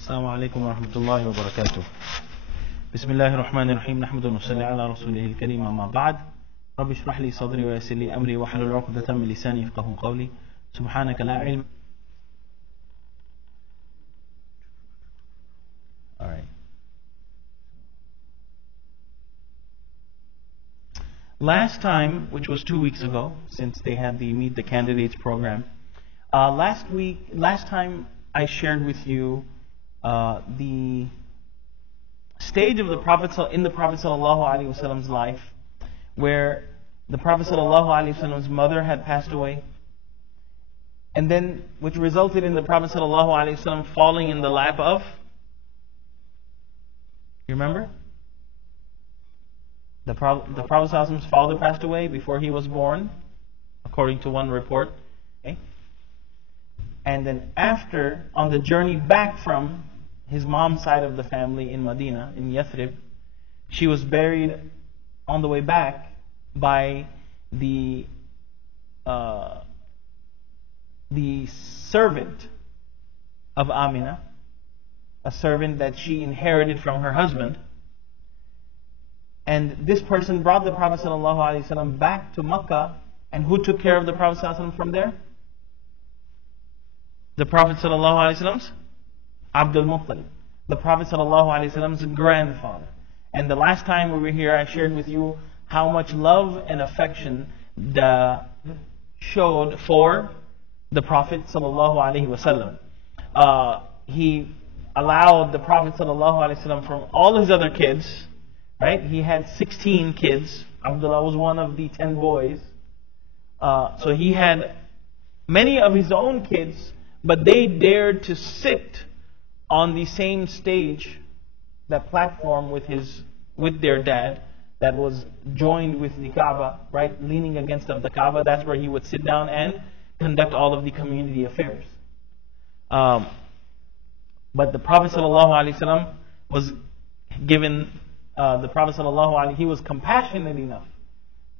السلام عليكم ورحمة الله وبركاته. بسم الله الرحمن الرحيم. نحمد ونصلي على رسوله الكريم. أما بعد، رب اشرح لي صدري ويسر لي أمري واحلل عقدة من لساني يفقهوا قولي. سبحانك لا علم. All right. Last time, which was 2 weeks ago, since they had the Meet the Candidates program, last time I shared with you the stage of the Prophet in the Prophet ﷺ's life, where the Prophet ﷺ's mother had passed away, and then which resulted in the Prophet ﷺ falling in the lap of. You remember? The Prophet ﷺ's father passed away before he was born, according to one report. Okay? And then after, on the journey back from his mom's side of the family in Medina, in Yathrib, she was buried on the way back by the servant of Amina, a servant that she inherited from her husband. And this person brought the Prophet ﷺ back to Makkah. And who took care of the Prophet ﷺ from there? The Prophet ﷺ's Abdul Muttalib, the Prophet ﷺ's grandfather. And the last time we were here, I shared with you how much love and affection showed for the Prophet ﷺ. He allowed the Prophet ﷺ from all his other kids. Right? He had 16 kids. Abdullah was one of the 10 boys. So he had many of his own kids, but they dared to sit on the same stage, that platform with their dad, that was joined with the Kaaba, right? Leaning against the Kaaba. That's where he would sit down and conduct all of the community affairs. But the Prophet ﷺ was given. The Prophet ﷺ, he was compassionate enough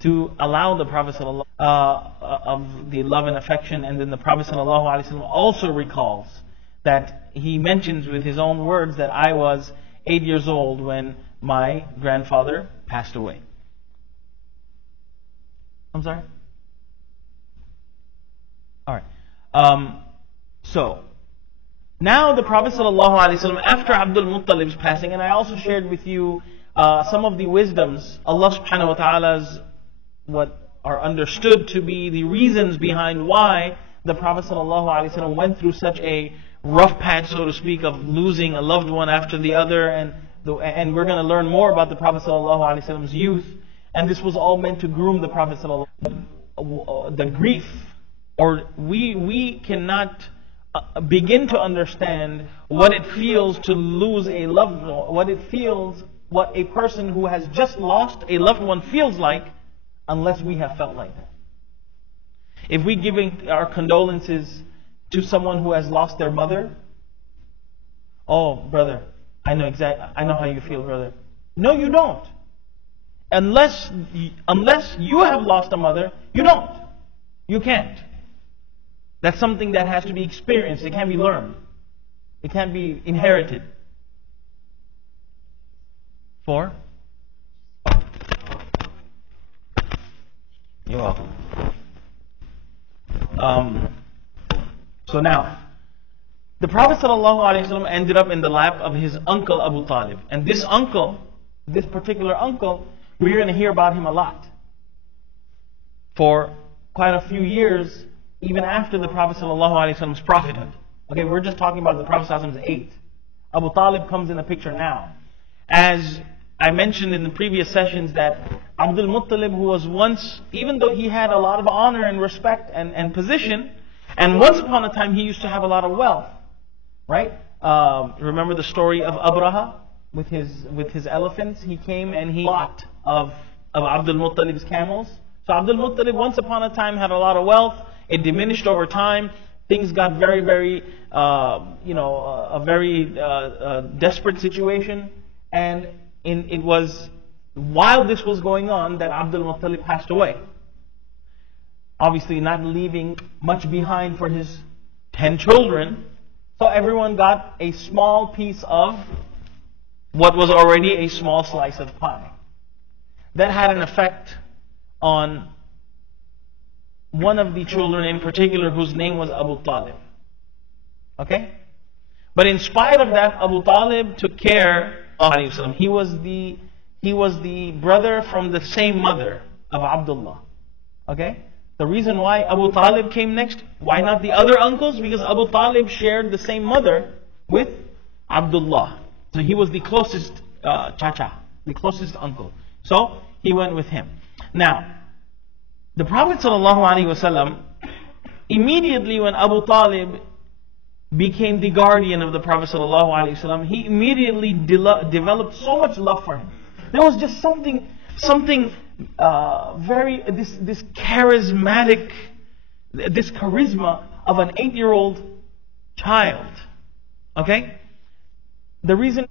to allow the Prophet ﷺ of the love and affection. And then the Prophet ﷺ also recalls that he mentions with his own words that I was 8 years old when my grandfather passed away. I'm sorry? Alright. So, now the Prophet ﷺ, after Abdul Muttalib's passing, and I also shared with you some of the wisdoms, Allah subhanahu wa ta'ala's, what are understood to be the reasons behind why the Prophet ﷺ went through such a rough patch, so to speak, of losing a loved one after the other. And we're going to learn more about the Prophet ﷺ's youth. And this was all meant to groom the Prophet ﷺ. The grief, or we cannot begin to understand what it feels to lose a loved one, what a person who has just lost a loved one feels like, unless we have felt like that. If we give our condolences to someone who has lost their mother, oh brother, I know how you feel, brother. No, you don't. Unless you have lost a mother, you don't. You can't. That's something that has to be experienced. It can't be learned. It can't be inherited. 4. You're welcome. So now, the Prophet ﷺ ended up in the lap of his uncle Abu Talib. And this particular uncle, we're going to hear about him a lot. For quite a few years, even after the Prophet ﷺ's prophethood. Okay, we're just talking about the Prophet ﷺ's 8. Abu Talib comes in the picture now. As I mentioned in the previous sessions, that Abdul Muttalib, who was once, even though he had a lot of honor and respect and position, and once upon a time he used to have a lot of wealth, right? Remember the story of Abraha with his elephants? He came and he bought of Abdul Muttalib's camels. So Abdul Muttalib once upon a time had a lot of wealth. It diminished over time. Things got very, very, a very desperate situation. And it was while this was going on that Abdul Muttalib passed away. Obviously not leaving much behind for his 10 children. So everyone got a small piece of what was already a small slice of pie. That had an effect on one of the children in particular, whose name was Abu Talib. Okay? But in spite of that, Abu Talib took care of him. He was the brother from the same mother of Abdullah. Okay? The reason why Abu Talib came next, why not the other uncles? Because Abu Talib shared the same mother with Abdullah. So he was the closest chacha, the closest uncle. So he went with him. Now, the Prophet ﷺ, immediately when Abu Talib became the guardian of the Prophet ﷺ, he immediately developed so much love for him. There was just something this charismatic, this charisma of an 8-year-old child. Okay? The reason,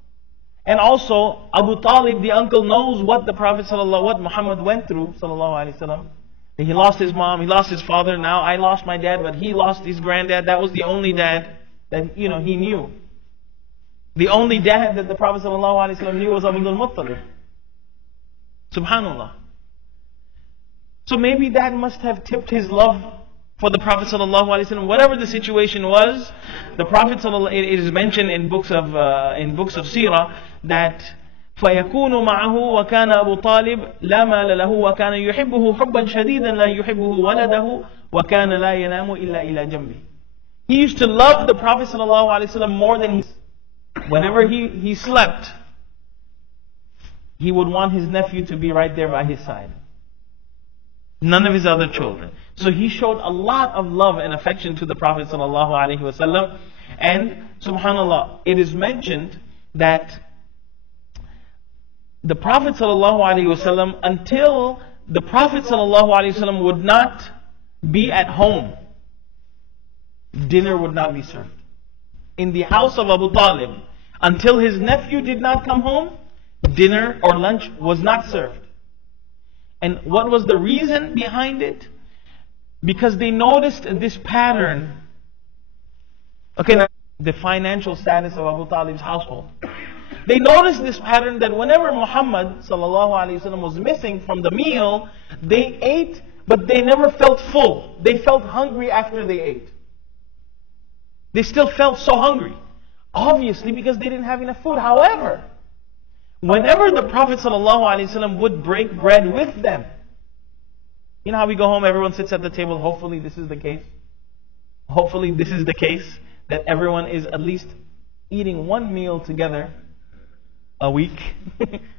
and also Abu Talib, the uncle, knows what the Prophet what Muhammad went through sallallahu alaihi wasallam. He lost his mom, he lost his father. Now I lost my dad, but he lost his granddad. That was the only dad that he knew. The only dad that the Prophet sallallahu alaihi wasallam knew was Abdul Muttalib. Subhanallah. So maybe that must have tipped his love for the Prophet ﷺ. Whatever the situation was, the Prophet it is mentioned in books of Seerah that فَيَكُونُ مَعَهُ وَكَانَ أَبُو طَالِبٍ لَا مَالَ لَهُ وَكَانَ يُحِبُّهُ حُبًّا شَدِيدًا لَا يُحِبُّهُ وَلَدَهُ وَكَانَ لَا يَنَامُ إِلَّا إِلَى جَنْبِهِ. He used to love the Prophet ﷺ more than whenever he slept, he would want his nephew to be right there by his side. None of his other children. So he showed a lot of love and affection to the Prophet ﷺ. And subhanallah, it is mentioned that the Prophet ﷺ, until the Prophet ﷺ would not be at home, dinner would not be served. In the house of Abu Talib, until his nephew did not come home, dinner or lunch was not served. And what was the reason behind it? Because they noticed this pattern. Okay, the financial status of Abu Talib's household. They noticed this pattern that whenever Muhammad ﷺ was missing from the meal, they ate, but they never felt full. They felt hungry after they ate. They still felt so hungry. Obviously, because they didn't have enough food. However, whenever the Prophet ﷺ would break bread with them, you know how we go home, everyone sits at the table. Hopefully this is the case. Hopefully this is the case, that everyone is at least eating one meal together a week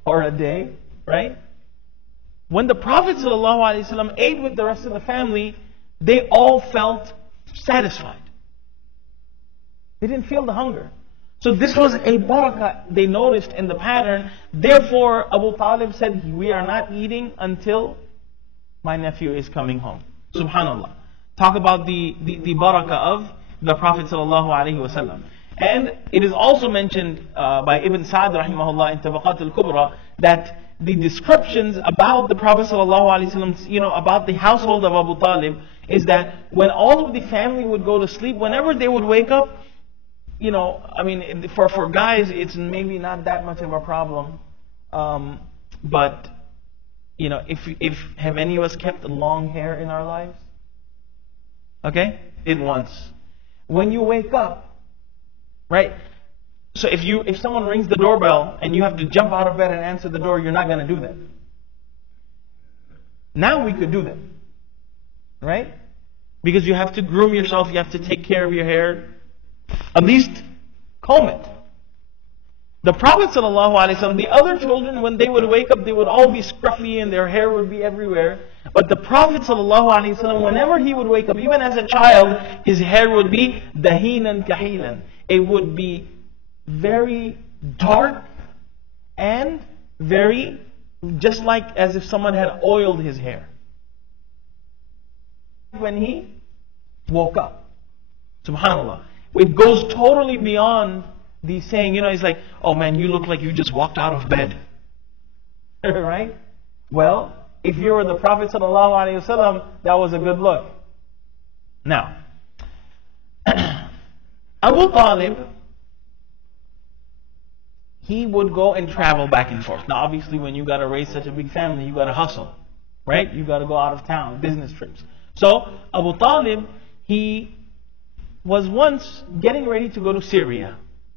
or a day, right? When the Prophet ﷺ ate with the rest of the family, they all felt satisfied. They didn't feel the hunger. So this was a barakah they noticed in the pattern. Therefore, Abu Talib said, we are not eating until my nephew is coming home. Subhanallah. Talk about the barakah of the Prophet ﷺ. And it is also mentioned by Ibn Sa'd rahimahullah in Tabaqat al-Kubra that the descriptions about the Prophet ﷺ, about the household of Abu Talib, is that when all of the family would go to sleep, whenever they would wake up, for guys, it's maybe not that much of a problem. But, if have any of us kept long hair in our lives? Okay? Did once. When you wake up, right? So if someone rings the doorbell and you have to jump out of bed and answer the door, you're not going to do that. Now we could do that. Right? Because you have to groom yourself, you have to take care of your hair. At least comb it. The Prophet ﷺ, the other children, when they would wake up, they would all be scruffy and their hair would be everywhere. But the Prophet ﷺ, whenever he would wake up, even as a child, his hair would be dahinan kahilan. It would be very dark and very, just like as if someone had oiled his hair. When he woke up. Subhanallah. It goes totally beyond the saying, he's like, oh man, you look like you just walked out of bed. Right? Well, if you were the Prophet ﷺ, that was a good look. Now, Abu Talib, he would go and travel back and forth. Now obviously when you got to raise such a big family, you got to hustle, right? You got to go out of town, business trips. So Abu Talib, he was once getting ready to go to Syria,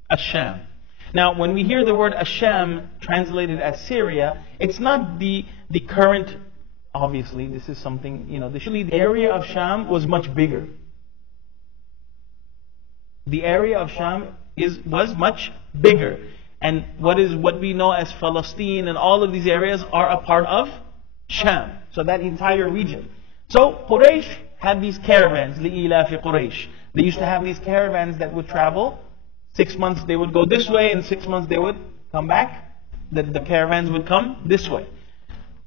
Ash-Sham. Now when we hear the word Ash-Sham translated as Syria, it's not the current, obviously this is something, the area of Sham was much bigger. The area of Sham was much bigger. And what we know as Palestine and all of these areas are a part of Sham. So that entire region. So Quraysh had these caravans, لِإِلَافِ Quraysh. They used to have these caravans that would travel. 6 months they would go this way, and 6 months they would come back. The caravans would come this way.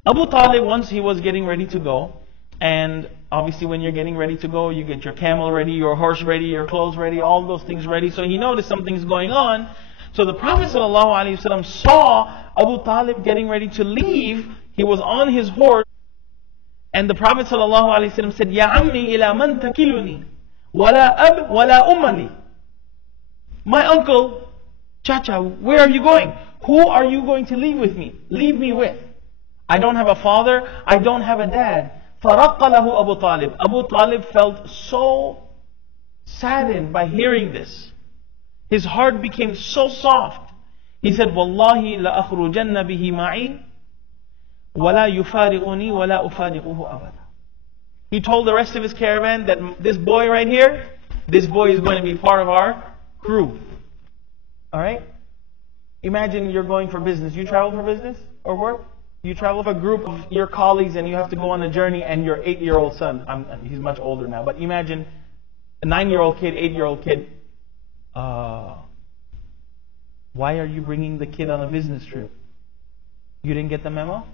Abu Talib, once he was getting ready to go, and obviously when you're getting ready to go, you get your camel ready, your horse ready, your clothes ready, all those things ready. So he noticed something's going on. So the Prophet ﷺ saw Abu Talib getting ready to leave. He was on his horse. And the Prophet ﷺ said, Ya ammi ila man takiluni, wala ab wala ummali. My uncle, Chacha, where are you going? Who are you going to leave with me? Leave me with. I don't have a father. I don't have a dad. فَرَقَّ لَهُ Abu Talib. Abu Talib felt so saddened by hearing this. His heart became so soft. He said, وَاللَّهِ لَأَخْرُجَنَّ بِهِ مَعِي وَلَا يُفَارِقُنِي وَلَا أُفَارِقُهُ أَبَدًا. He told the rest of his caravan that this boy right here, this boy is going to be part of our crew. Alright? Imagine you're going for business. You travel for business or work? You travel with a group of your colleagues and you have to go on a journey, and your 8-year-old son, he's much older now, but imagine a 9-year-old kid, 8-year-old kid. Why are you bringing the kid on a business trip? You didn't get the memo?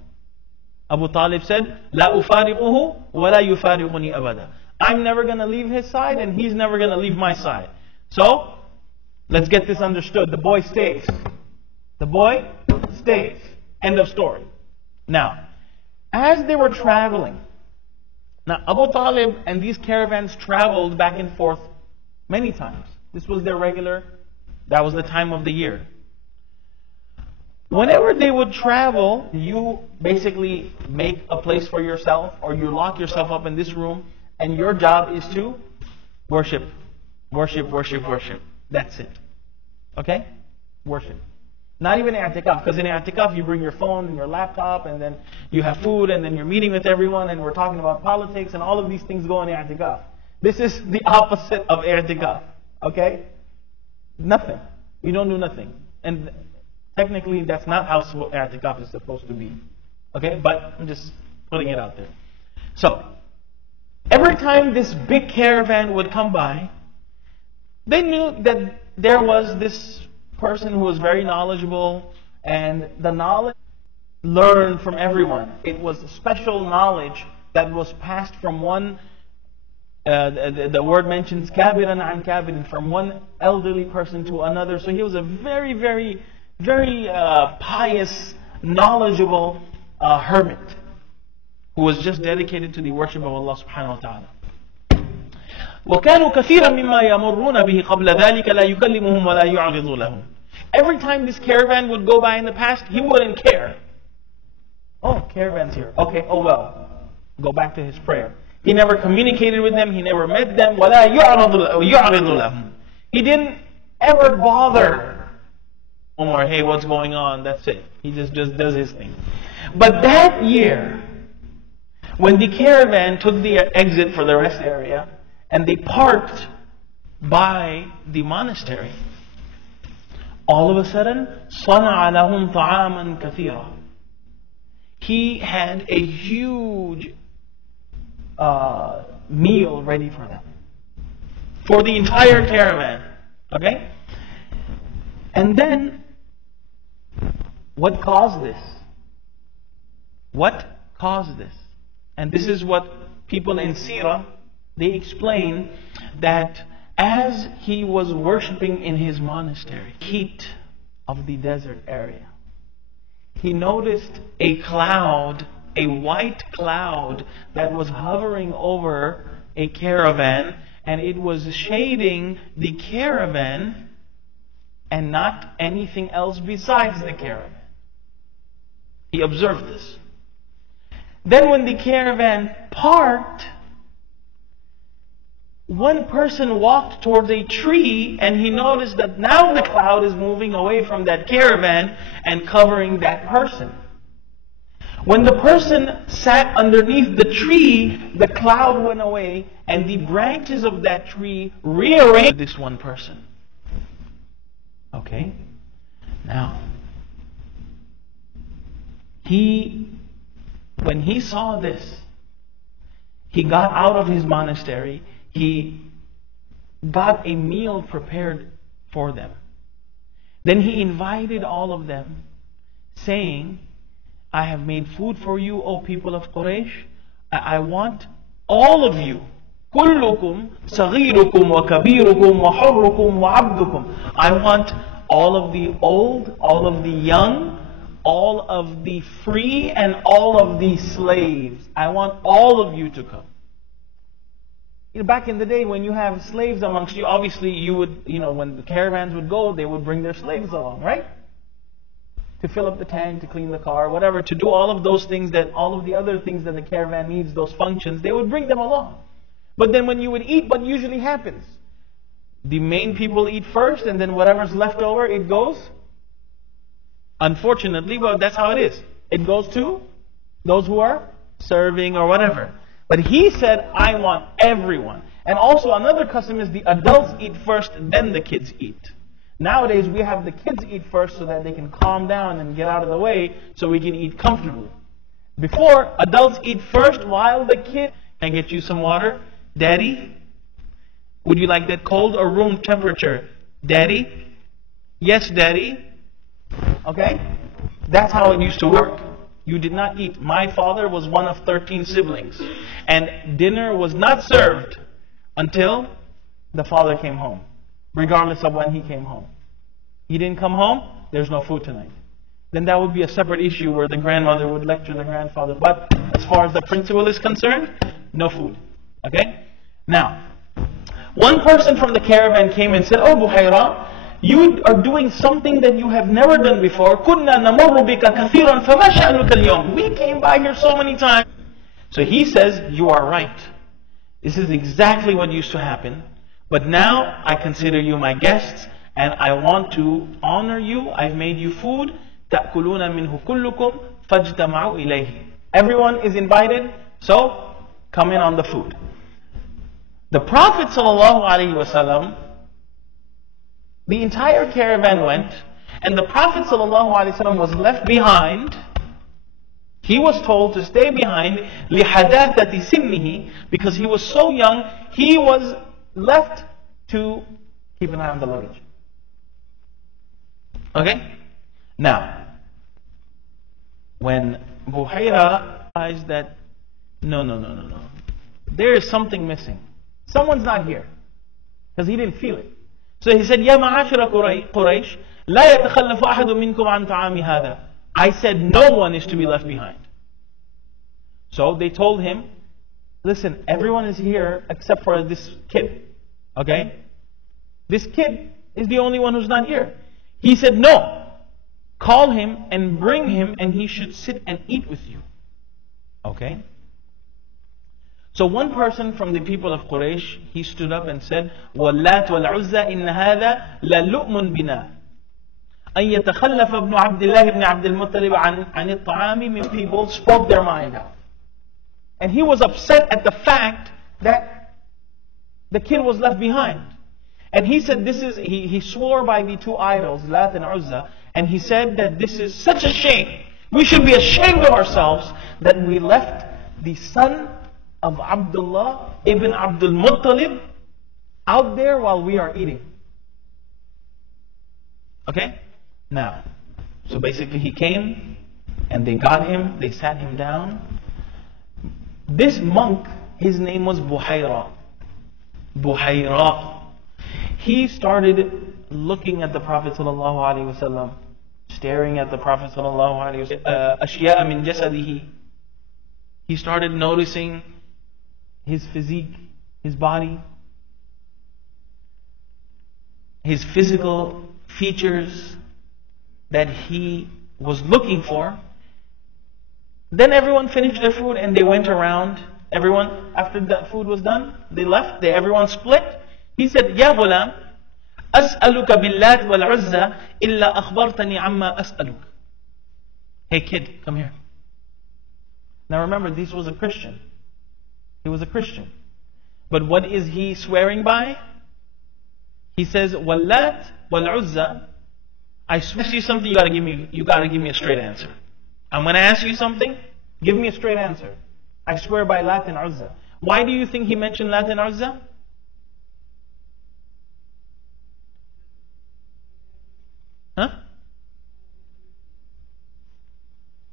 Abu Talib said, لا أفارقه ولا يفارقني أبدا. I'm never going to leave his side and he's never going to leave my side. So, let's get this understood. The boy stays. The boy stays. End of story. Now, as they were traveling, now Abu Talib and these caravans traveled back and forth many times. This was their regular, that was the time of the year. Whenever they would travel, you basically make a place for yourself, or you lock yourself up in this room, and your job is to worship. Worship, worship, worship. That's it. Okay? Worship. Not even i'tikaf, because in i'tikaf you bring your phone and your laptop, and then you have food, and then you're meeting with everyone, and we're talking about politics, and all of these things go in i'tikaf. This is the opposite of i'tikaf. Okay? Nothing. You don't do nothing. And technically that's not how i'tikaf is supposed to be. Okay? But I'm just putting it out there. So, every time this big caravan would come by, they knew that there was this person who was very knowledgeable, and the knowledge learned from everyone. It was special knowledge that was passed from one, the word mentions kabiran an kabirin, from one elderly person to another. So he was a very, very, very pious, knowledgeable hermit who was just dedicated to the worship of Allah subhanahu wa ta'ala. وَكَانُوا كَثِيرًا مِمَّا يَمُرُّونَ بِهِ قَبْلَ ذَلِكَ لَا يُكَلِّمُهُمْ وَلَا يُعْرِضُ لَهُمْ. Every time this caravan would go by in the past, he wouldn't care. Oh, caravan's here. Okay, oh well. Go back to his prayer. He never communicated with them. He never met them. وَلَا يُعْرِضُ لَهُمْ. He didn't ever bother. Omar, hey, what's going on? That's it. He just does his thing. But that year, when the caravan took the exit for the rest area, and they parked by the monastery, all of a sudden, صَنَعَ لَهُمْ طَعَامًا كَثِيرًا. He had a huge meal ready for them. For the entire caravan. Okay? And then, what caused this? What caused this? And this is what people in Sirah, they explain that as he was worshipping in his monastery, heat of the desert area, he noticed a cloud, a white cloud that was hovering over a caravan, and it was shading the caravan and not anything else besides the caravan. He observed this. Then when the caravan parked, one person walked towards a tree and he noticed that now the cloud is moving away from that caravan and covering that person. When the person sat underneath the tree, the cloud went away and the branches of that tree rearranged this one person. Okay? Now, when he saw this, he got out of his monastery. He got a meal prepared for them. Then he invited all of them, saying, I have made food for you, O people of Quraysh. I want all of you. كلكم صغيركم وكبيركم وحركم وعبدكم. I want all of the old, all of the young, all of the free, and all of the slaves. I want all of you to come. Back in the day when you have slaves amongst you, obviously you would, when the caravans would go, they would bring their slaves along, right? To fill up the tank, to clean the car, whatever, to do all of those things, all of the other things that the caravan needs, those functions, they would bring them along. But then when you would eat, what usually happens? The main people eat first, and then whatever's left over, it goes. Unfortunately, well, that's how it is. It goes to those who are serving or whatever. But he said, I want everyone. And also another custom is the adults eat first, then the kids eat. Nowadays we have the kids eat first so that they can calm down and get out of the way so we can eat comfortably. Before, adults eat first while the kids... Can I get you some water? Daddy? Would you like that cold or room temperature? Daddy? Yes, Daddy? Okay? That's how it used to work. You did not eat. My father was one of 13 siblings. And dinner was not served until the father came home. Regardless of when he came home. He didn't come home, there's no food tonight. Then that would be a separate issue where the grandmother would lecture the grandfather. But as far as the principle is concerned, no food. Okay? Now, one person from the caravan came and said, Oh Buhayra, you are doing something that you have never done before. كُنَّا نَمُرُّ بِكَ كَثِيرًا فَمَا شَأْنُكَ الْيَوْمِ. We came by here so many times. So he says, you are right. This is exactly what used to happen. But now I consider you my guests and I want to honor you. I've made you food. تَأْكُلُونَ مِنْهُ كُلُّكُمْ فَاجْتَمَعُوا إِلَيْهِ. Everyone is invited, so come in on the food. The Prophet ﷺ, the entire caravan went, and the Prophet ﷺ was left behind. He was told to stay behind لِحَدَاثَةِ سِنِّهِ, because he was so young, he was left to keep an eye on the luggage. Okay? Now, when Buhayra realized that, no. There is something missing. Someone's not here. Because he didn't feel it. So he said, يَا مَعَاشِرَ قُرَيْشِ لَا يَتَخَلَّفُ أَحَدٌ مِنْكُمْ عَنْ طَعَامِ هَذَا. I said no one is to be left behind. So they told him, listen, everyone is here except for this kid. Okay? This kid is the only one who's not here. He said, no. Call him and bring him and he should sit and eat with you. Okay? So one person from the people of Quraysh, he stood up and said, وَاللَّاتُ وَالْعُزَّى إِنَّ هَذَا لَلُؤْمٌ بِنَا أَن يَتَخَلَّفَ ابْنُ عَبْدِ اللَّهِ ibn عَبْدِ الْمُطَّلِبِ عَنِ الطَّعَامِ. When people spoke their mind out. And he was upset at the fact that the kid was left behind. And he said he swore by the two idols, Lat and Uzza, and he said that this is such a shame. We should be ashamed of ourselves that we left the son of Abdullah ibn Abdul Muttalib out there while we are eating. Okay? Now, so basically he came and they got him, they sat him down. This monk, his name was Buhayra. Buhayra. He started looking at the Prophet ﷺ, staring at the Prophet ﷺ, أشياء من جسده. He started noticing his physique, his body. his physical features that he was looking for. Then everyone finished their food and they went around. Everyone, after the food was done, they left. Everyone split. He said, Ya ghulam, أسألك باللات والعزى إلا أخبرتني عما أسألك. Hey kid, come here. Now remember, this was a Christian. He was a Christian. But what is he swearing by? He says, Wallat wal-Uzza. I swear to you something, you gotta give me a straight answer. I'm gonna ask you something, give me a straight answer. I swear by Lat and Uzza. Why do you think he mentioned Lat and Uzza? Huh?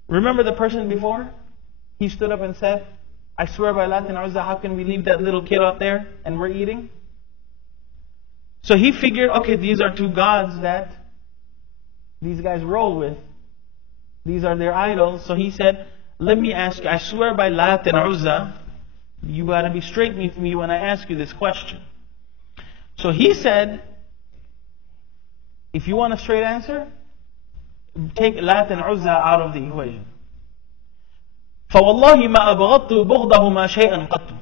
Remember the person before? He stood up and said, I swear by Lat and Uzza, how can we leave that little kid out there and we're eating? So he figured, okay, these are two gods that these guys roll with. These are their idols. So he said, let me ask you, I swear by Lat and Uzza, you got to be straight with me when I ask you this question. So he said, if you want a straight answer, take Lat and Uzza out of the equation. فَوَاللَّهِ مَا أَبْغَضْتُ بُغْضَهُمَا شَيْئًا قَطُّ.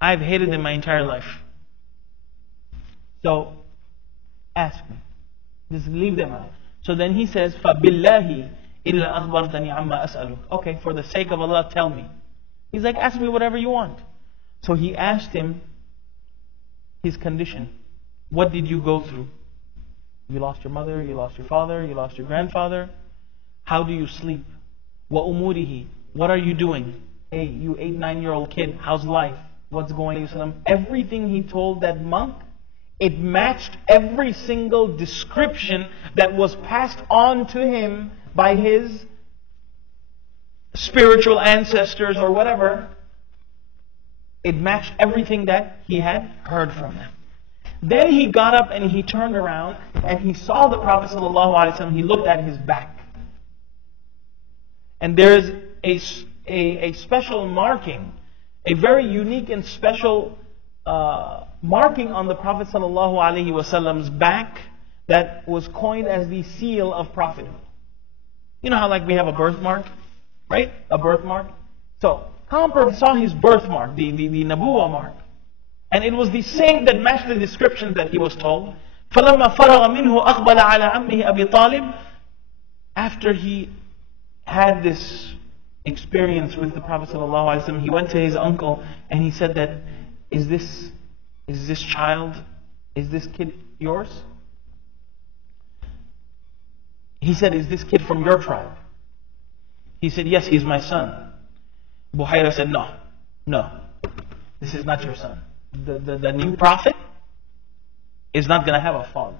I've hated them my entire life. So, ask me. Just leave them out. So then he says, فَبِاللَّهِ إِلَّا أَخْبَرْتَنِي عَمَّا أَسْأَلُكَ. Okay, for the sake of Allah, tell me. He's like, ask me whatever you want. So he asked him his condition. What did you go through? You lost your mother, you lost your father, you lost your grandfather. How do you sleep? وَأُمُورِهِ. What are you doing? Hey, you 8-9-year-old kid, how's life? What's going on? Everything he told that monk, it matched every single description that was passed on to him by his spiritual ancestors or whatever. It matched everything that he had heard from them. Then he got up and he turned around and he saw the Prophet ﷺ. He looked at his back. And there's a special marking, a very unique and special marking on the Prophet ﷺ's back that was coined as the seal of prophethood. You know how like we have a birthmark, right? A birthmark. So Comper saw his birthmark, the Nabuwa mark. And it was the same that matched the descriptions that he was told. فَلَمَّا فَرَغَ مِنْهُ أَقْبَلَ عَلَى عَمِّهِ أَبِي طَالِبٍ. After he had this experience with the Prophet ﷺ, he went to his uncle and he said that, is this kid yours? He said, is this kid from your tribe? He said, yes, he's my son. Buhayra said, no, this is not your son. The new prophet is not going to have a father.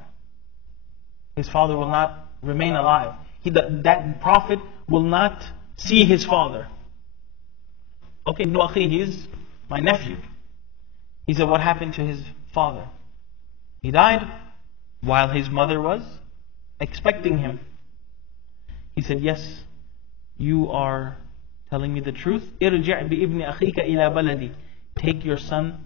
His father will not remain alive. That prophet will not see his father. Okay, no, he is my nephew. He said, what happened to his father? He died while his mother was expecting him. He said, yes, you are telling me the truth. ارجع بابن أخيك إلى بلدي. Take your son